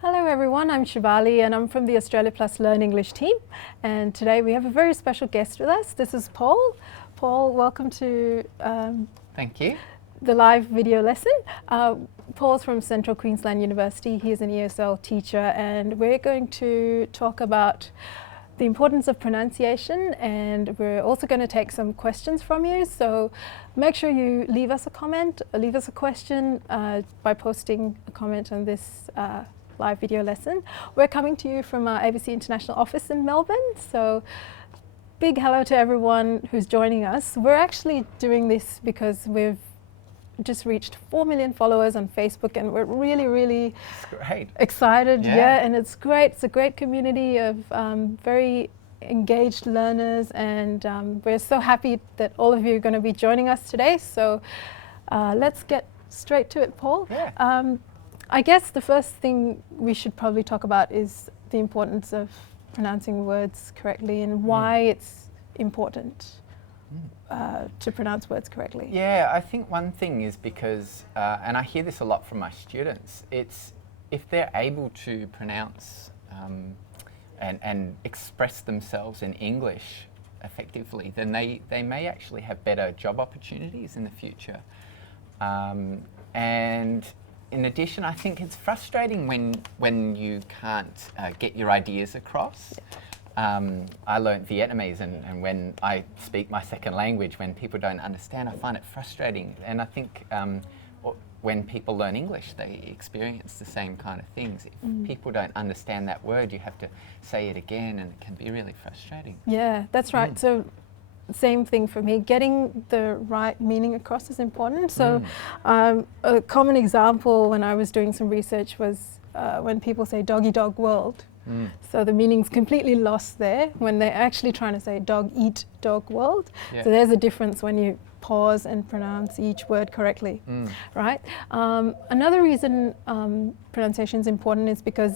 Hello everyone, I'm Shivali and I'm from the Australia Plus Learn English team, and today we have a very special guest with us. This is Paul. Paul, welcome to Thank you. the live video lesson. Paul's from Central Queensland University. He is an ESL teacher and we're going to talk about the importance of pronunciation, and we're also going to take some questions from you. So make sure you leave us a comment, leave us a question by posting a comment on this live video lesson. We're coming to you from our ABC International office in Melbourne. So big hello to everyone who's joining us. We're actually doing this because we've just reached 4 million followers on Facebook, and we're really excited. Yeah, and it's great. It's a great community of very engaged learners, and we're so happy that all of you are going to be joining us today. So let's get straight to it, Paul. Yeah. I guess the first thing we should probably talk about is the importance of pronouncing words correctly and why it's important to pronounce words correctly. Yeah, I think one thing is because, and I hear this a lot from my students, it's if they're able to pronounce and express themselves in English effectively, then they may actually have better job opportunities in the future. And in addition, I think it's frustrating when you can't get your ideas across. I learnt Vietnamese, and when I speak my second language, when people don't understand, I find it frustrating. And I think when people learn English, they experience the same kind of things. If people don't understand that word, you have to say it again, and it can be really frustrating. Yeah, that's right. So same thing for me. Getting the right meaning across is important. So a common example when I was doing some research was when people say doggy dog world. So the meaning's completely lost there when they're actually trying to say dog eat dog world. Yeah. So there's a difference when you pause and pronounce each word correctly, right? Another reason pronunciation is important is because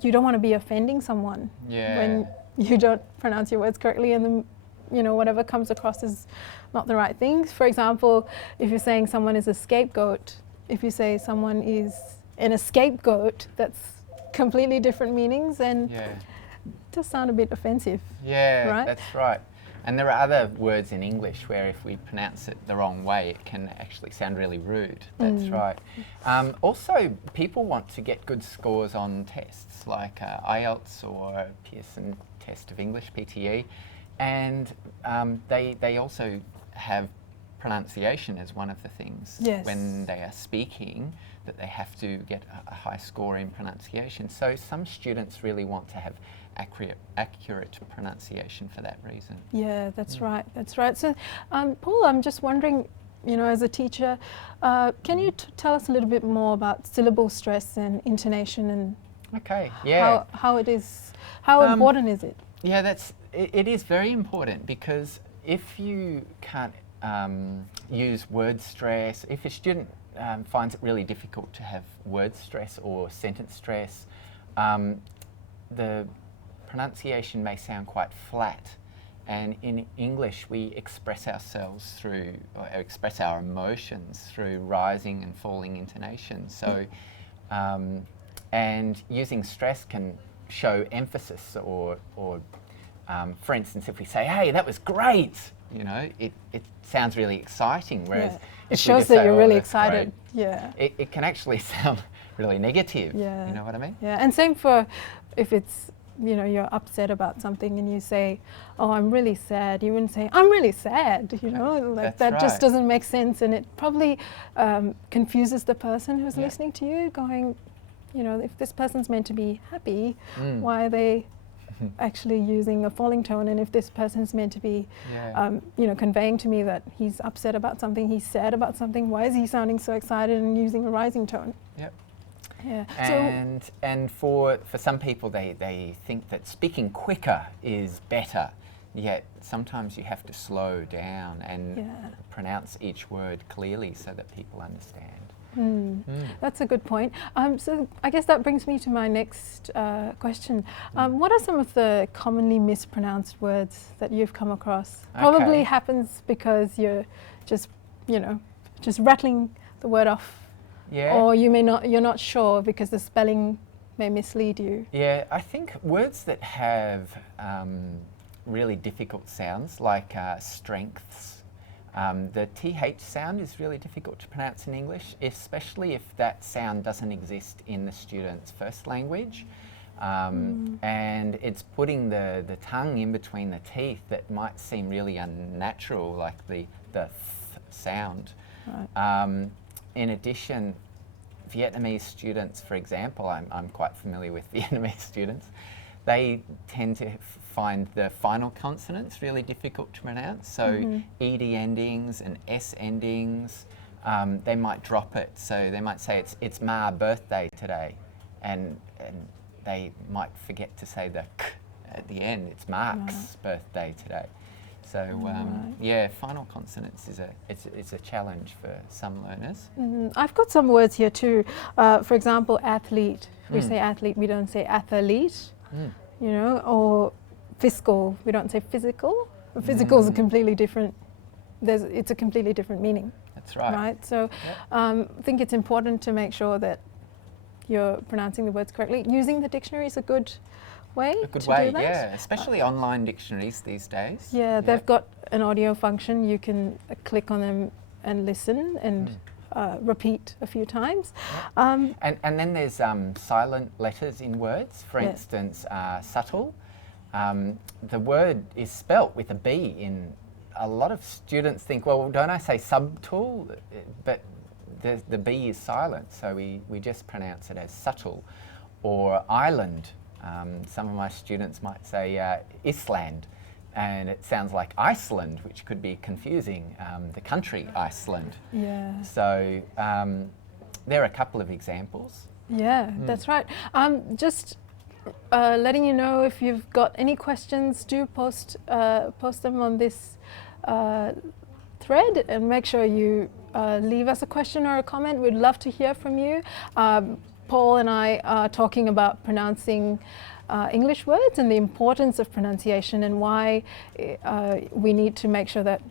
you don't want to be offending someone when you don't pronounce your words correctly, and whatever comes across is not the right thing. For example, if you're saying someone is a scapegoat, if you say someone is an scapegoat, that's completely different meanings, and it does sound a bit offensive. Yeah, right? That's right. And there are other words in English where if we pronounce it the wrong way, it can actually sound really rude. That's right. Also, people want to get good scores on tests like IELTS or Pearson Test of English, PTE, and they also have pronunciation as one of the things when they are speaking, that they have to get a high score in pronunciation. So some students really want to have accurate pronunciation for that reason. Yeah, that's right. That's right. So, Paul, I'm just wondering, as a teacher, can you tell us a little bit more about syllable stress and intonation, and how it is, how important is it? Yeah, it is very important, because if you can't use word stress, if a student finds it really difficult to have word stress or sentence stress, the pronunciation may sound quite flat. And in English, we express ourselves through, or express our emotions through rising and falling intonation. So, and using stress can show emphasis, or for instance, if we say, "Hey, that was great," it sounds really exciting. Whereas it shows that you're really excited. Great, yeah, it can actually sound really negative. Yeah, you know what I mean? Yeah, and same for if it's you're upset about something and you say, "Oh, I'm really sad." You wouldn't say, "I'm really sad." Like that just doesn't make sense, and it probably confuses the person who's listening to you. Going, if this person's meant to be happy, why are they actually using a falling tone? And if this person's meant to be conveying to me that he's upset about something, he's sad about something, why is he sounding so excited and using a rising tone? Yep. Yeah. And for some people, they think that speaking quicker is better, yet sometimes you have to slow down and pronounce each word clearly so that people understand. That's a good point. So I guess that brings me to my next question. What are some of the commonly mispronounced words that you've come across? Probably happens because you're just rattling the word off, or you're not sure because the spelling may mislead you? Yeah, I think words that have really difficult sounds, like strengths, the TH sound is really difficult to pronounce in English, especially if that sound doesn't exist in the student's first language. And it's putting the tongue in between the teeth that might seem really unnatural, like the th sound. Right. In addition, Vietnamese students, for example, I'm quite familiar with Vietnamese students, they tend to find the final consonants really difficult to pronounce. So ED endings and S endings, they might drop it. So they might say it's my birthday today, and they might forget to say the k at the end. It's Mark's birthday today. So yeah, final consonants is a challenge for some learners. I've got some words here too. For example, athlete. We say athlete, we don't say athlete. You know, or fiscal, we don't say physical. Physical is a completely different. It's a completely different meaning. That's right. Right. So I think it's important to make sure that you're pronouncing the words correctly. Using the dictionary is a good way to do that. Yeah, especially online dictionaries these days. Yeah, they've got an audio function. You can click on them and listen and repeat a few times. And then there's silent letters in words. For instance, subtle. The word is spelt with a B in. A lot of students think, well, don't I say subtle? But the B is silent, so we just pronounce it as subtle. Or island. Some of my students might say Island, and it sounds like Iceland, which could be confusing, the country Iceland. Yeah. So there are a couple of examples. Yeah, that's right. Just letting you know, if you've got any questions, do post them on this thread, and make sure you leave us a question or a comment. We'd love to hear from you. Paul and I are talking about pronouncing English words and the importance of pronunciation, and why we need to make sure that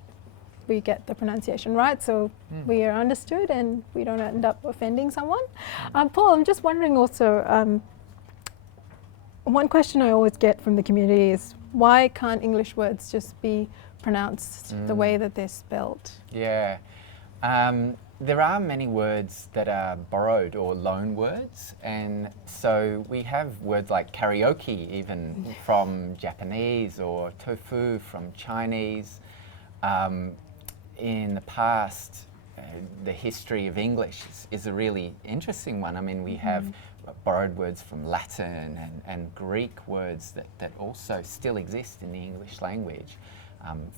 we get the pronunciation right, so we are understood and we don't end up offending someone. Paul, I'm just wondering also, one question I always get from the community is, why can't English words just be pronounced the way that they're spelled? Yeah. There are many words that are borrowed or loan words, and so we have words like karaoke even from Japanese, or tofu from Chinese. In the past, the history of English is a really interesting one. I mean, we have borrowed words from Latin and Greek words that also still exist in the English language.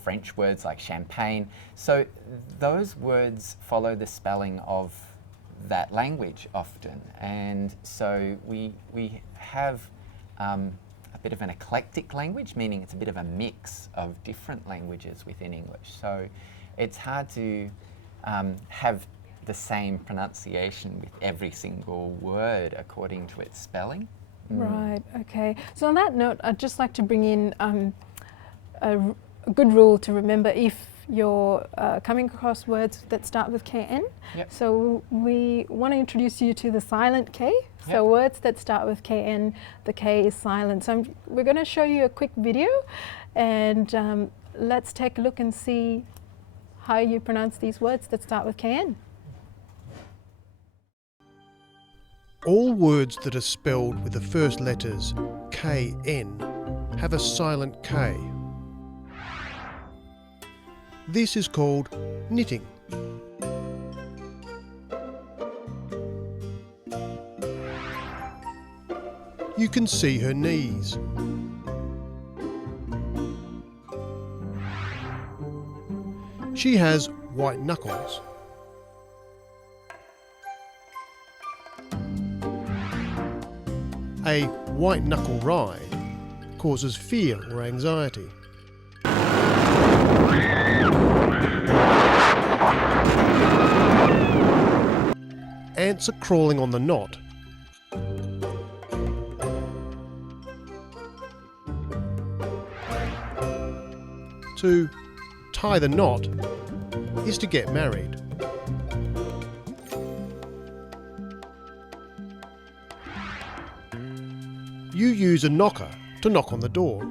French words like champagne. So those words follow the spelling of that language often, and so we have a bit of an eclectic language, meaning it's a bit of a mix of different languages within English. So it's hard to have the same pronunciation with every single word according to its spelling. Right, okay. So on that note, I'd just like to bring in a good rule to remember if you're coming across words that start with KN. So we want to introduce you to the silent K. So words that start with KN, the K is silent. So we're going to show you a quick video, and let's take a look and see how you pronounce these words that start with KN. All words that are spelled with the first letters KN have a silent K. This is called knitting. You can see her knees. She has white knuckles. A white knuckle ride causes fear or anxiety. Ants are crawling on the knot. To tie the knot is to get married. You use a knocker to knock on the door.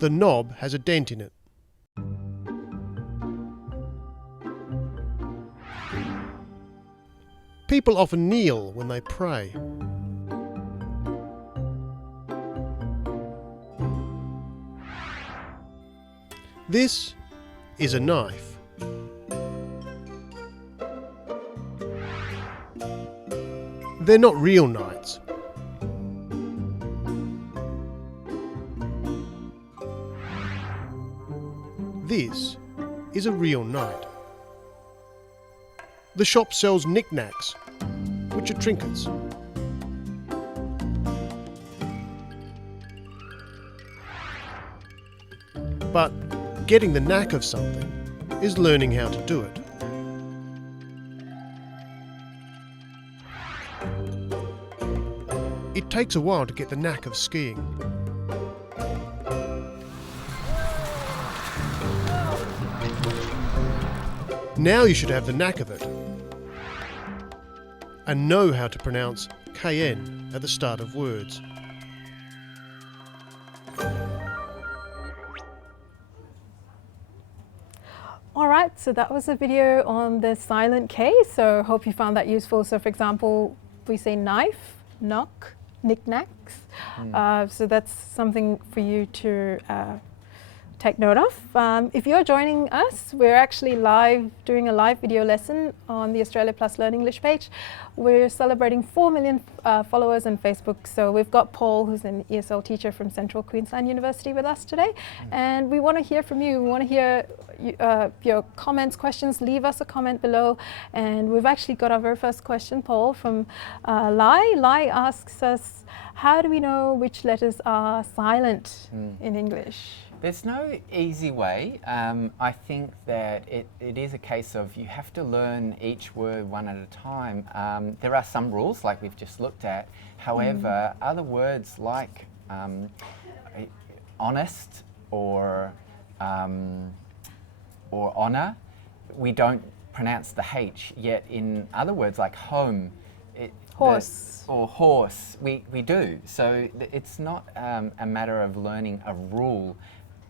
The knob has a dent in it. People often kneel when they pray. This is a knife. They're not real knights. This is a real knight. The shop sells knickknacks, which are trinkets. But getting the knack of something is learning how to do it. It takes a while to get the knack of skiing. Now you should have the knack of it and know how to pronounce KN at the start of words. Alright, so that was a video on the silent K, so hope you found that useful. So for example, we say knife, knock, knickknacks. So that's something for you to take note of. If you're joining us, we're actually doing a live video lesson on the Australia Plus Learn English page. We're celebrating 4 million followers on Facebook. So we've got Paul, who's an ESL teacher from Central Queensland University with us today. And we want to hear from you. We want to hear your comments, questions. Leave us a comment below. And we've actually got our very first question, Paul, from Lai. Lai asks us, how do we know which letters are silent in English? There's no easy way. I think that it is a case of you have to learn each word one at a time. There are some rules like we've just looked at. However, other words like honest or honour, we don't pronounce the H, yet in other words like home, Horse. Or horse, we do. So it's not a matter of learning a rule.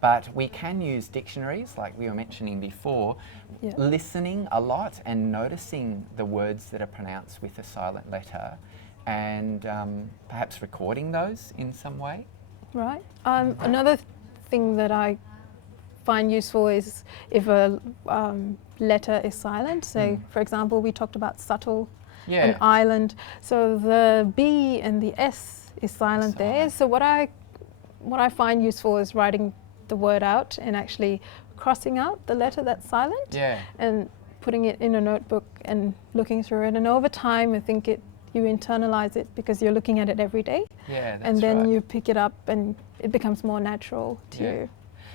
But we can use dictionaries, like we were mentioning before, listening a lot and noticing the words that are pronounced with a silent letter and perhaps recording those in some way. Right. Another thing that I find useful is if a letter is silent. So, for example, we talked about subtle and island. So the B and the S is silent there. So what I find useful is writing the word out and actually crossing out the letter that's silent and putting it in a notebook and looking through it. And over time, I think you internalize it because you're looking at it every day. Yeah, that's and then right. you pick it up and it becomes more natural to you.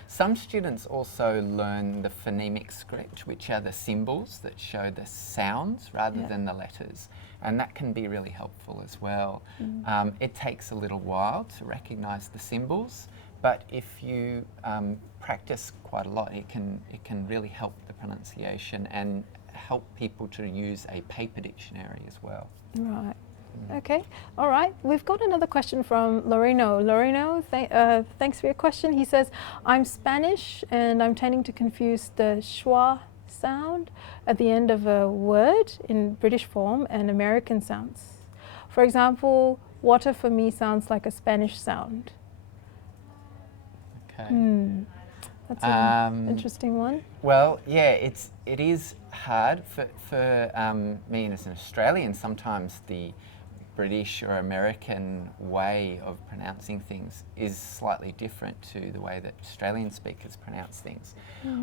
Some students also learn the phonemic script, which are the symbols that show the sounds rather than the letters. And that can be really helpful as well. It takes a little while to recognise the symbols, but if you practice quite a lot, it can really help the pronunciation and help people to use a paper dictionary as well. Right. Okay. All right. We've got another question from Loreno. Loreno, thanks for your question. He says, I'm Spanish and I'm tending to confuse the schwa sound at the end of a word in British form and American sounds. For example, water for me sounds like a Spanish sound. Okay. That's an interesting one. Well, yeah, it is hard for me as an Australian. Sometimes the British or American way of pronouncing things is slightly different to the way that Australian speakers pronounce things.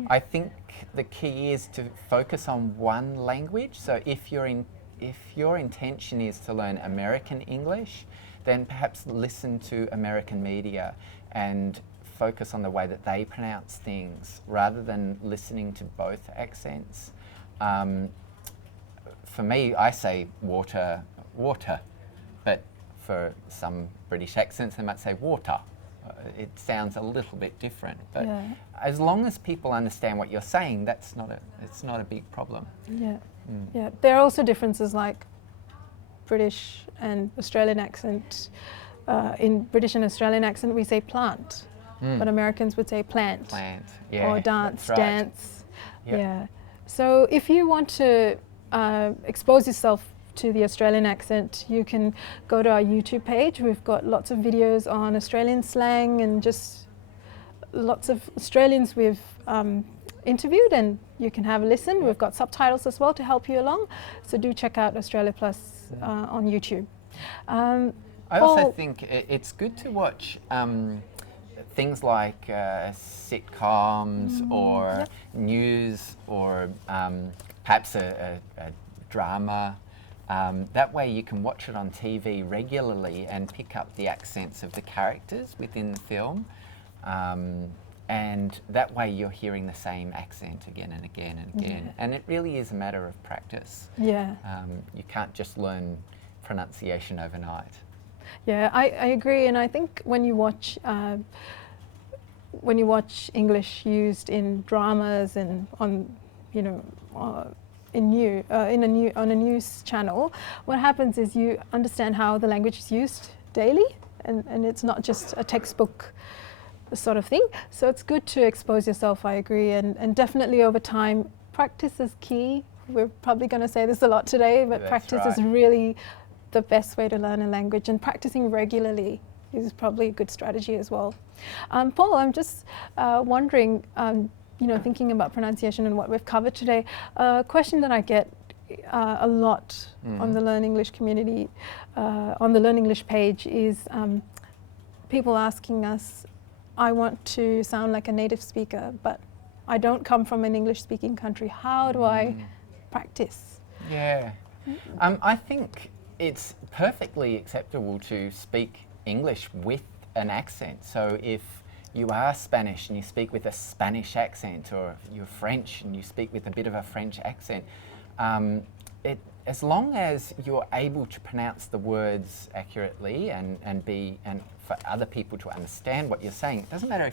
I think the key is to focus on one language. So if your intention is to learn American English, then perhaps listen to American media and focus on the way that they pronounce things rather than listening to both accents. For me, I say water, water, but for some British accents, they might say water. It sounds a little bit different, but as long as people understand what you're saying, it's not a big problem. Yeah. There are also differences like British and Australian accent. In British and Australian accent, we say plant, but Americans would say plant. Plant, yeah. Or dance, that's right. dance. Yep. Yeah. So if you want to expose yourself to the Australian accent, you can go to our YouTube page. We've got lots of videos on Australian slang and just lots of Australians we've interviewed, and you can have a listen. We've got subtitles as well to help you along. So do check out Australia Plus on YouTube. I also think it's good to watch things like sitcoms or news or perhaps a drama. That way you can watch it on TV regularly and pick up the accents of the characters within the film. And that way you're hearing the same accent again and again and again. And it really is a matter of practice. Yeah. You can't just learn pronunciation overnight. Yeah, I agree, and I think when you watch English used in dramas and on on a news channel, what happens is you understand how the language is used daily, and it's not just a textbook sort of thing. So it's good to expose yourself, I agree, and definitely over time, practice is key. We're probably going to say this a lot today, but That's practice is right. really the best way to learn a language, and practicing regularly is probably a good strategy as well. Paul, I'm just wondering, thinking about pronunciation and what we've covered today, a question that I get a lot on the Learn English community, on the Learn English page is people asking us, I want to sound like a native speaker, but I don't come from an English-speaking country. How do I practice? Yeah. I think it's perfectly acceptable to speak English with an accent. So if you are Spanish and you speak with a Spanish accent, or you're French and you speak with a bit of a French accent, as long as you're able to pronounce the words accurately and for other people to understand what you're saying, it doesn't matter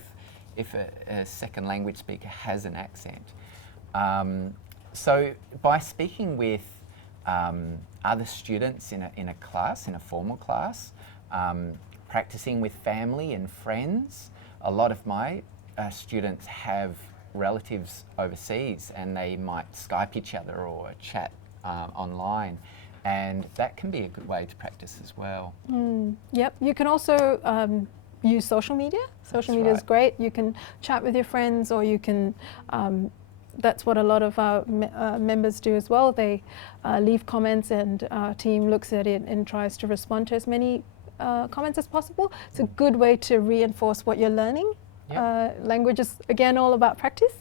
if a second language speaker has an accent. So by speaking with other students in a class, in a formal class, practicing with family and friends. A lot of my students have relatives overseas, and they might Skype each other or chat online, and that can be a good way to practice as well. Yep, you can also use social media. Social media is great. You can chat with your friends, or you can that's what a lot of our members do as well. They leave comments, and our team looks at it and tries to respond to as many comments as possible. It's a good way to reinforce what you're learning. Yep. Language is, again, all about practice.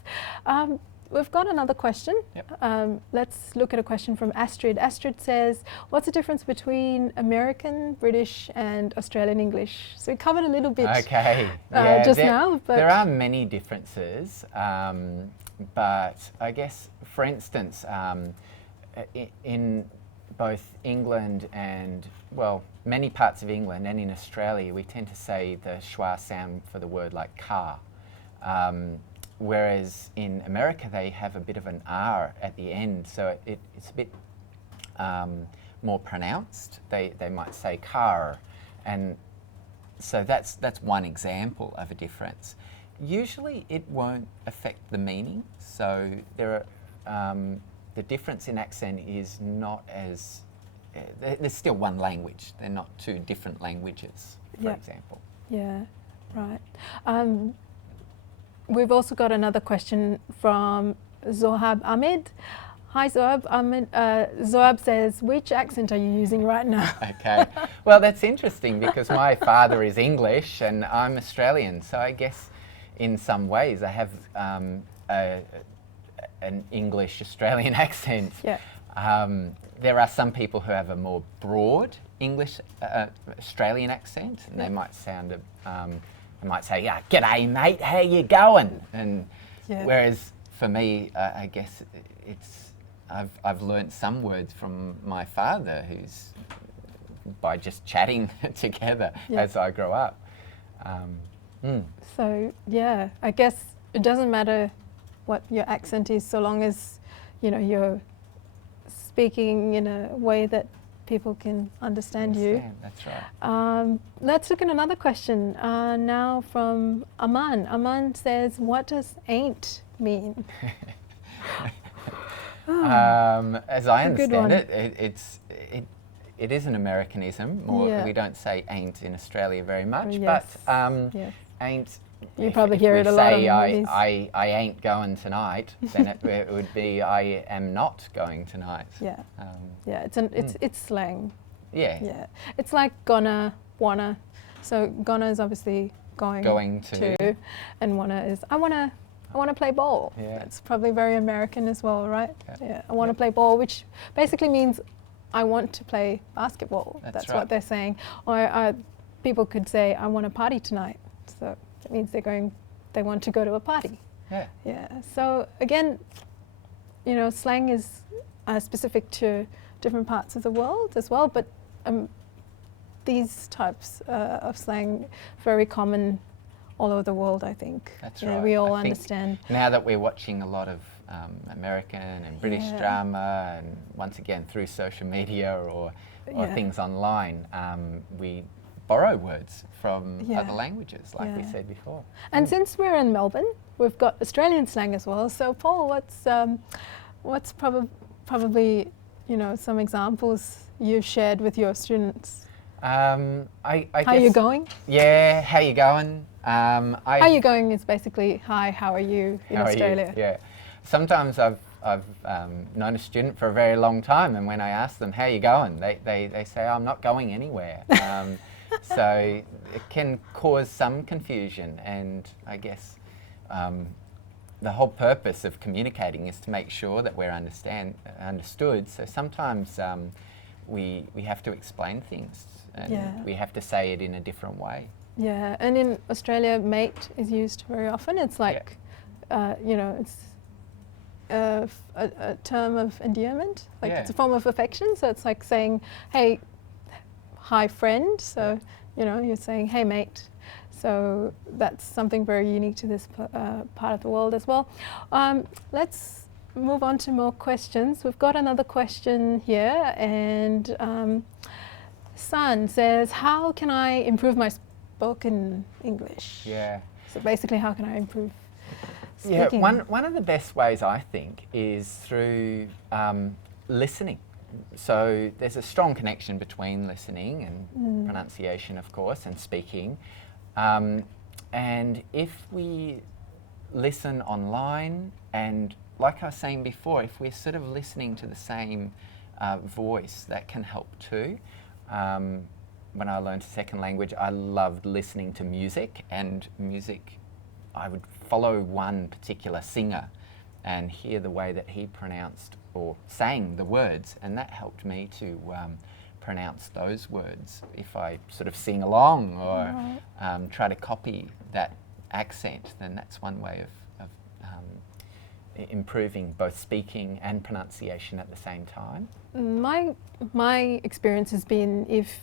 We've got another question. Yep. Let's look at a question from Astrid. Astrid says, what's the difference between American, British and Australian English? So we covered a little bit just now. But there are many differences, but I guess, for instance, in both England and, well, many parts of England and in Australia, we tend to say the schwa sound for the word like car. Whereas in America, they have a bit of an R at the end, so it's a bit more pronounced. They might say car, and so that's one example of a difference. Usually, it won't affect the meaning. So there are the difference in accent is not as there's still one language. They're not two different languages, for example. Yeah, right. We've also got another question from Zohab Ahmed. Hi Zohab. Zohab says, which accent are you using right now? Okay. Well, that's interesting because my father is English and I'm Australian. So I guess in some ways I have an English-Australian accent. Yeah. There are some people who have a more broad English Australian accent, and they might sound they might say, "Yeah, g'day mate, how you going?" And whereas for me, I guess I've learnt some words from my father, who's by just chatting together as I grow up. So yeah, I guess it doesn't matter what your accent is, so long as you're speaking in a way that people can understand you. That's right. Let's look at another question now from Aman. Aman says, what does ain't mean? As I a good understand one. it is an Americanism. More, Yeah. we don't say ain't in Australia very much, Yes. but Yes. ain't. You probably if hear we it a lot say on movies. I ain't going tonight, then it would be I am not going tonight. Yeah. Um, Yeah, it's slang. yeah. Yeah. It's like gonna, wanna. So gonna is obviously going to, and wanna is I wanna play ball. Yeah. That's probably very American as well, right? Yeah. I wanna play ball, which basically means I want to play basketball. That's what right. they're saying. Or people could say I want to party tonight. So that means they want to go to a party. Yeah. Yeah. So again, slang is specific to different parts of the world as well, but these types of slang very common all over the world, I think. That's Yeah, right. we all I think understand. now that we're watching a lot of American and British Yeah. drama, and once again through social media or Yeah. things online, we borrow words from Yeah. other languages, like we Yeah. said before. And since we're in Melbourne, we've got Australian slang as well. So Paul, what's probably some examples you've shared with your students? I How guess, you going? Yeah, how you going? How you going is basically hi. How are you in How are you? Australia? Yeah. Sometimes I've known a student for a very long time, and when I ask them how you going, they say I'm not going anywhere. So it can cause some confusion, and I guess the whole purpose of communicating is to make sure that we're understood. So sometimes we have to explain things, and Yeah. we have to say it in a different way. Yeah, and in Australia, mate is used very often. It's like, it's a term of endearment. Like Yeah. it's a form of affection. So it's like saying, hey, hi friend. So, you're saying, hey mate. So that's something very unique to this part of the world as well. Let's move on to more questions. We've got another question here, and San says, how can I improve my spoken English? Yeah. So basically, how can I improve Yeah, speaking? one of the best ways, I think, is through listening. So there's a strong connection between listening and pronunciation, of course, and speaking. And if we listen online, and like I was saying before, if we're sort of listening to the same voice, that can help too. When I learned a second language, I loved listening to music, and music, I would follow one particular singer and hear the way that he pronounced or sang the words, and that helped me to pronounce those words. If I sort of sing along or try to copy that accent, then that's one way of improving both speaking and pronunciation at the same time. My experience has been, if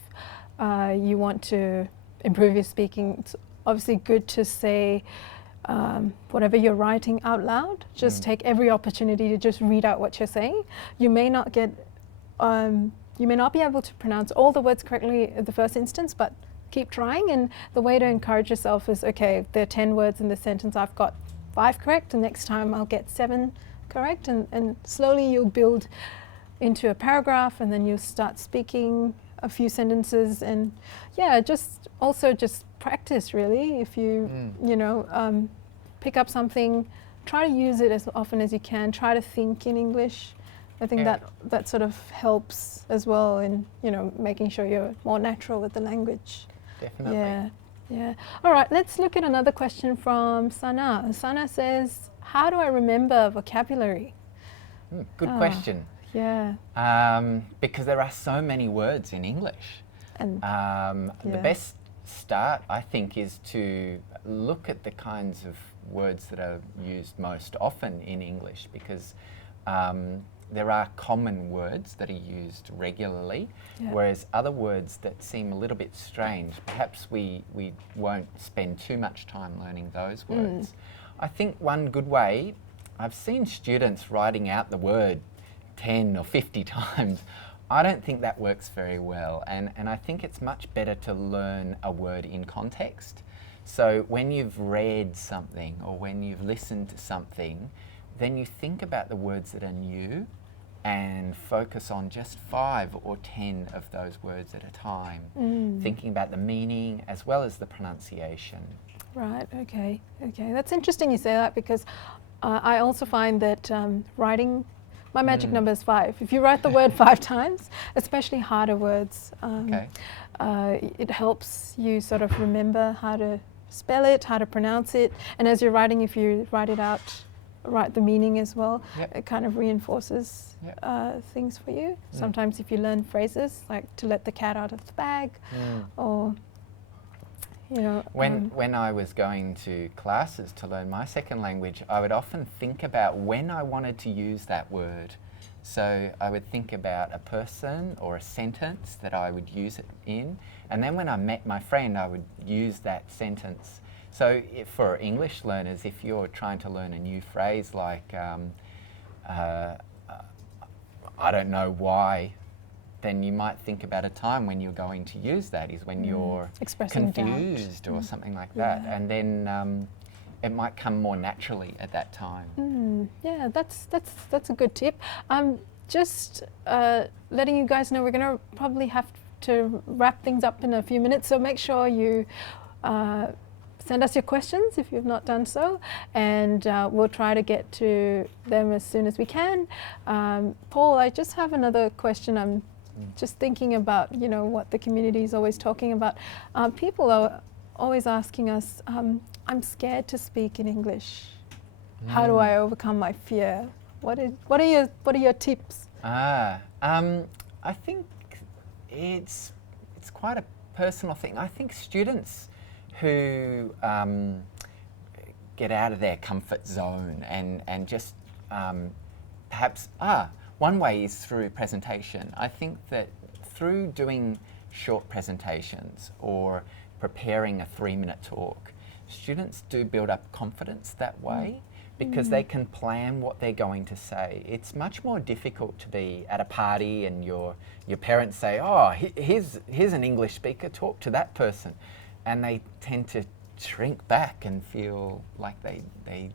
you want to improve your speaking, it's obviously good to say whatever you're writing out loud. Just take every opportunity to just read out what you're saying. You may not be able to pronounce all the words correctly at the first instance, but keep trying. And the way to encourage yourself is, okay, there are 10 words in the sentence, I've got 5 correct, and next time I'll get 7 correct, and slowly you'll build into a paragraph, and then you'll start speaking a few sentences. And just practice, really. If you pick up something, try to use it as often as you can. Try to think in English. I think that sort of helps as well in making sure you're more natural with the language. Definitely. Yeah. All right, let's look at another question from Sana. Sana says, how do I remember vocabulary? Good question. Yeah. Because there are so many words in English. And the best start, I think, is to look at the kinds of words that are used most often in English, because there are common words that are used regularly, whereas other words that seem a little bit strange, perhaps we won't spend too much time learning those words. I think one good way, I've seen students writing out the word 10 or 50 times I don't think that works very well, and I think it's much better to learn a word in context. So when you've read something or when you've listened to something, then you think about the words that are new and focus on just 5 or 10 of those words at a time, thinking about the meaning as well as the pronunciation. Right, okay. That's interesting you say that, because I also find that writing, my magic number is 5. If you write the word 5 times, especially harder words, it helps you sort of remember how to spell it, how to pronounce it. And as you're writing, if you write it out, write the meaning as well, it kind of reinforces things for you. Sometimes if you learn phrases like to let the cat out of the bag, or you know, when I was going to classes to learn my second language, I would often think about when I wanted to use that word. So I would think about a person or a sentence that I would use it in, and then when I met my friend, I would use that sentence. So for English learners, if you're trying to learn a new phrase like, I don't know why, then you might think about a time when you're going to use that is when you're expressing confused or something like that. And then it might come more naturally at that time. Yeah, that's a good tip. Just letting you guys know, we're going to probably have to wrap things up in a few minutes, so make sure you send us your questions if you've not done so, and we'll try to get to them as soon as we can. Paul, I just have another question. I'm just thinking about, you know, what the community is always talking about. People are always asking us, I'm scared to speak in English. How do I overcome my fear? What are your tips? I think it's quite a personal thing. I think students who get out of their comfort zone and just perhaps one way is through presentation. I think that through doing short presentations or preparing a 3-minute talk, students do build up confidence that way, because they can plan what they're going to say. It's much more difficult to be at a party and your parents say, oh, here's an English speaker, talk to that person. And they tend to shrink back and feel like they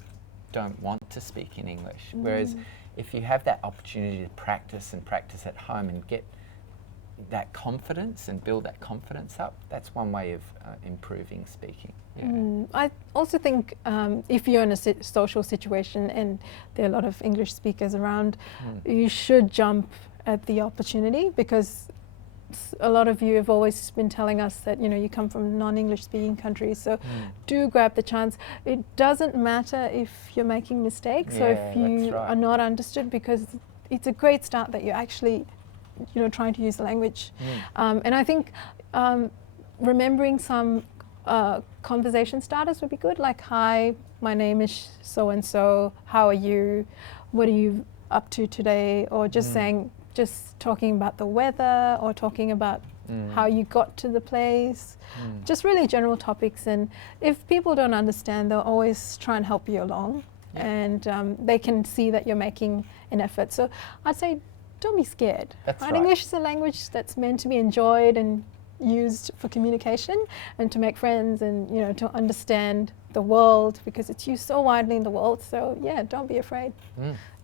don't want to speak in English. Whereas if you have that opportunity to practice at home and get that confidence and build that confidence up, that's one way of improving speaking. I also think if you're in a social situation and there are a lot of English speakers around, you should jump at the opportunity, because a lot of you have always been telling us that, you know, you come from non-English speaking countries, so do grab the chance. It doesn't matter if you're making mistakes or if you are not understood, because it's a great start that you're actually, you know, trying to use the language. And I think remembering some conversation starters would be good, like, hi, my name is so and so, how are you, what are you up to today, or just saying, just talking about the weather, or talking about how you got to the place, just really general topics. And if people don't understand, they'll always try and help you along, and they can see that you're making an effort. So I'd say don't be scared. That's right. English is a language that's meant to be enjoyed and used for communication and to make friends, and, you know, to understand the world, because it's used so widely in the world. So yeah, don't be afraid.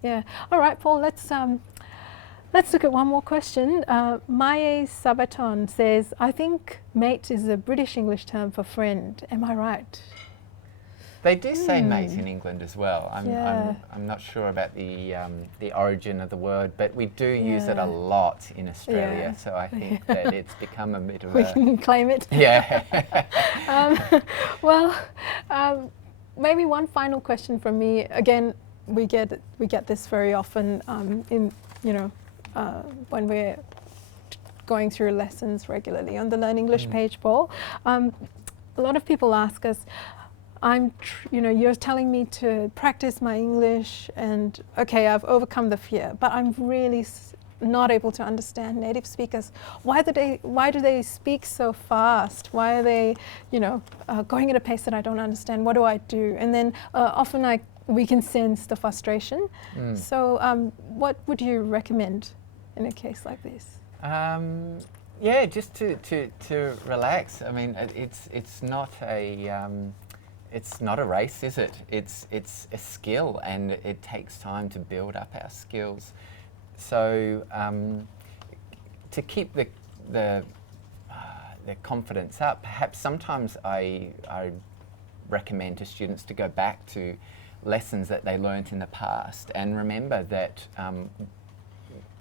Yeah. All right, Paul, let's look at one more question. Maye Sabaton says, I think mate is a British English term for friend. Am I right? They do say mate in England as well. I'm not sure about the origin of the word, but we do use it a lot in Australia. So I think that it's become a bit of we can claim it. Yeah. Well, maybe one final question from me. Again, we get this very often in, you know, when we're going through lessons regularly on the Learn English page, Paul. A lot of people ask us, you know, you're telling me to practice my English, and okay, I've overcome the fear, but I'm really not able to understand native speakers. Why do they speak so fast? Why are they, you know, going at a pace that I don't understand? What do I do? And then often we can sense the frustration. So what would you recommend in a case like this? Yeah, just to relax. I mean, it's not a race, is it? It's a skill, and it takes time to build up our skills. So to keep the confidence up, perhaps sometimes I recommend to students to go back to lessons that they learnt in the past and remember that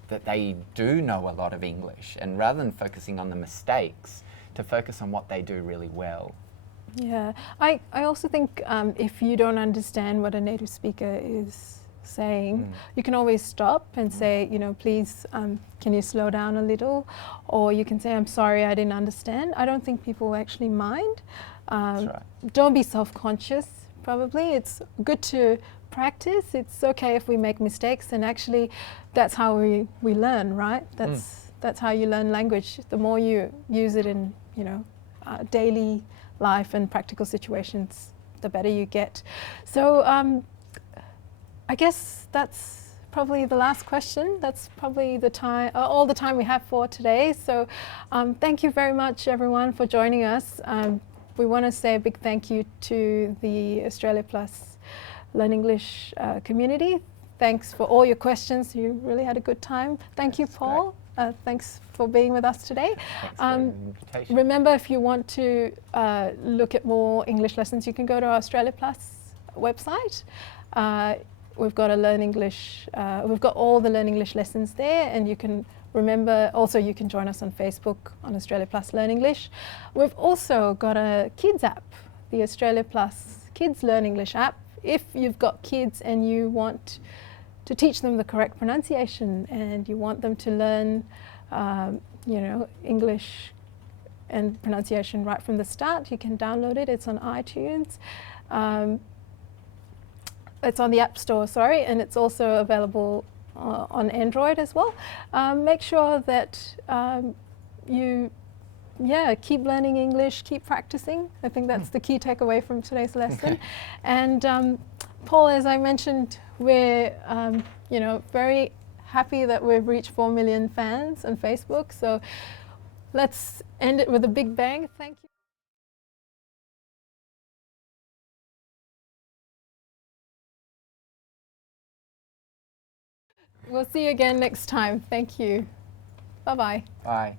that they do know a lot of English, and rather than focusing on the mistakes, to focus on what they do really well. Yeah, I also think if you don't understand what a native speaker is saying, you can always stop and say, you know, please, can you slow down a little? Or you can say, I'm sorry, I didn't understand. I don't think people actually mind. That's right. Don't be self-conscious, probably. It's good to practice. It's okay if we make mistakes, and actually that's how we learn, right? That's how you learn language. The more you use it in, you know, daily life and practical situations, the better you get. So I guess that's probably the last question. That's probably the time, all the time we have for today. So thank you very much, everyone, for joining us. We want to say a big thank you to the Australia Plus Learn English community. Thanks for all your questions. You really had a good time. Thank you, Paul. Thanks for being with us today. Thanks for the invitation. Remember, if you want to look at more English lessons, you can go to our Australia Plus website. We've got a Learn English, we've got all the Learn English lessons there, and you can remember, also you can join us on Facebook on Australia Plus Learn English. We've also got a kids app, the Australia Plus Kids Learn English app. If you've got kids and you want to teach them the correct pronunciation and you want them to learn, you know, English and pronunciation right from the start, you can download it. It's on iTunes. It's on the App Store, sorry, and it's also available on Android as well. Make sure that you keep learning English, keep practicing. I think that's the key takeaway from today's lesson. And Paul, as I mentioned, we're you know, very happy that we've reached 4 million fans on Facebook. So let's end it with a big bang. Thank you. We'll see you again next time. Thank you. Bye-bye. Bye.